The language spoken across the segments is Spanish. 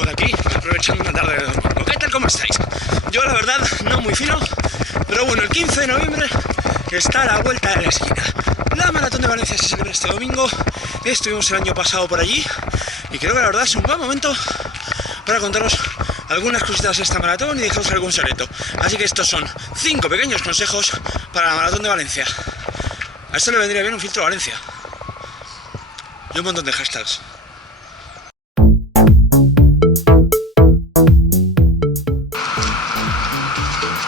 por aquí, aprovechando una tarde de domingo. ¿Qué tal? ¿Cómo estáis? Yo la verdad no muy fino, pero bueno, el 15 de noviembre está a la vuelta de la esquina. La Maratón de Valencia se celebra este domingo. Estuvimos el año pasado por allí y creo que la verdad es un buen momento para contaros algunas cositas de esta maratón y dejaros algún secreto. Así que estos son 5 pequeños consejos para la Maratón de Valencia. A esto le vendría bien un filtro Valencia y un montón de hashtags.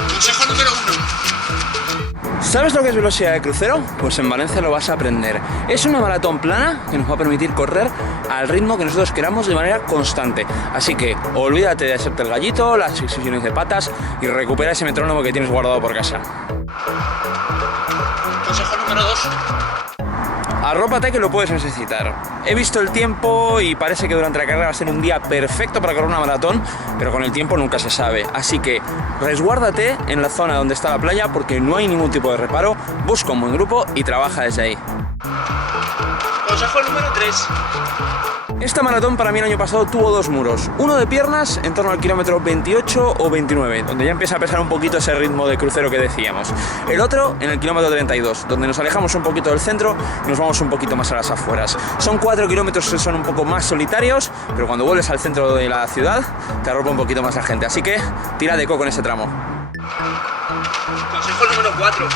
Consejo número 1. ¿Sabes lo que es velocidad de crucero? Pues en Valencia lo vas a aprender. Es una maratón plana que nos va a permitir correr al ritmo que nosotros queramos de manera constante. Así que olvídate de hacerte el gallito, las exhibiciones de patas y recupera ese metrónomo que tienes guardado por casa. Consejo número 2. Arrópate que lo puedes necesitar. He visto el tiempo y parece que durante la carrera va a ser un día perfecto para correr una maratón, pero con el tiempo nunca se sabe. Así que resguárdate en la zona donde está la playa porque no hay ningún tipo de reparo. Busca un buen grupo y trabaja desde ahí. Consejo número 3. Esta maratón para mí el año pasado tuvo 2 muros. Uno de piernas en torno al kilómetro 28 o 29, donde ya empieza a pesar un poquito ese ritmo de crucero que decíamos. El otro en el kilómetro 32, donde nos alejamos un poquito del centro y nos vamos un poquito más a las afueras. Son 4 kilómetros que son un poco más solitarios, pero cuando vuelves al centro de la ciudad te arropa un poquito más la gente. Así que tira de coco en ese tramo. Consejo número 4.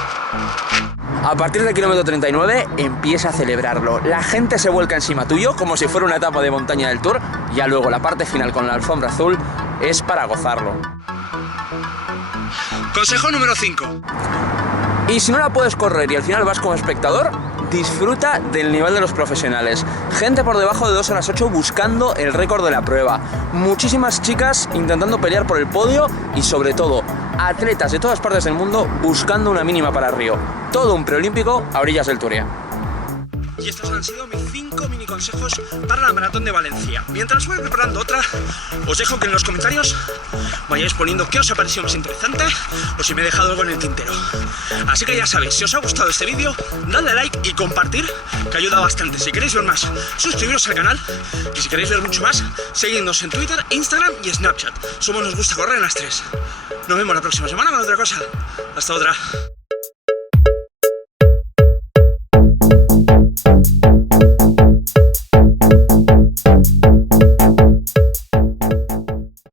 A partir del kilómetro 39 empieza a celebrarlo. La gente se vuelca encima tuyo como si fuera una etapa de montaña del Tour. Ya luego la parte final con la alfombra azul es para gozarlo. Consejo número 5. Y si no la puedes correr y al final vas como espectador, disfruta del nivel de los profesionales. Gente por debajo de 2 horas 8 buscando el récord de la prueba. Muchísimas chicas intentando pelear por el podio y sobre todo atletas de todas partes del mundo buscando una mínima para Río. Todo un preolímpico a orillas del Turia. Y estos han sido mis 5 mini consejos para la Maratón de Valencia. Mientras voy preparando otra, os dejo que en los comentarios vayáis poniendo qué os ha parecido más interesante o si me he dejado algo en el tintero. Así que ya sabéis, si os ha gustado este vídeo, dadle a like y compartir, que ayuda bastante. Si queréis ver más, suscribiros al canal y si queréis ver mucho más, seguidnos en Twitter, Instagram y Snapchat. Somos Nos Gusta Correr en las 3. Nos vemos la próxima semana con otra cosa. Hasta otra.